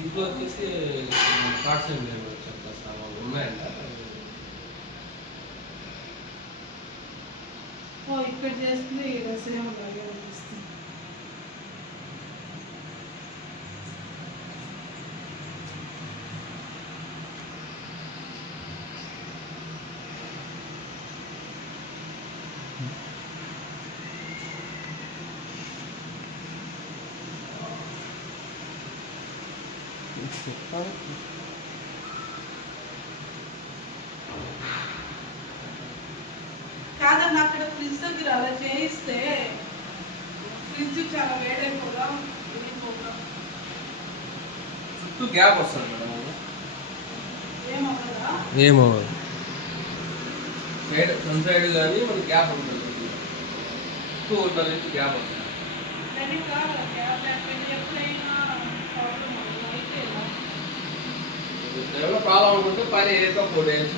ఇంట్లో వచ్చేసి కార్డ్స్ ఏం లేవు చెప్తా సామాన్లు ఉన్నాయంట. ఇక్కడ చేస్తుంది సేమ్ అలాగే అనిపిస్తుంది. కాదన్నా అక్కడ ఫ్రిడ్జ్ దగ్గర అలా చేయిస్తే ఫ్రిడ్జ్ చాలా వేడైపోదా చుట్టూ గ్యాప్ వస్తుంది మేడం. ఏమవుతుందా? ఏమో సైడ్ ఫ్రంట్ సైడ్ కానీ మనకి గ్యాప్ ఉంటుంది. చుట్టూ 1.5 ఇంచ్ గ్యాప్ వస్తుంది. ఏమైనా ప్రాబ్లం అనుకుంటే పైన ఏదో 4 డేస్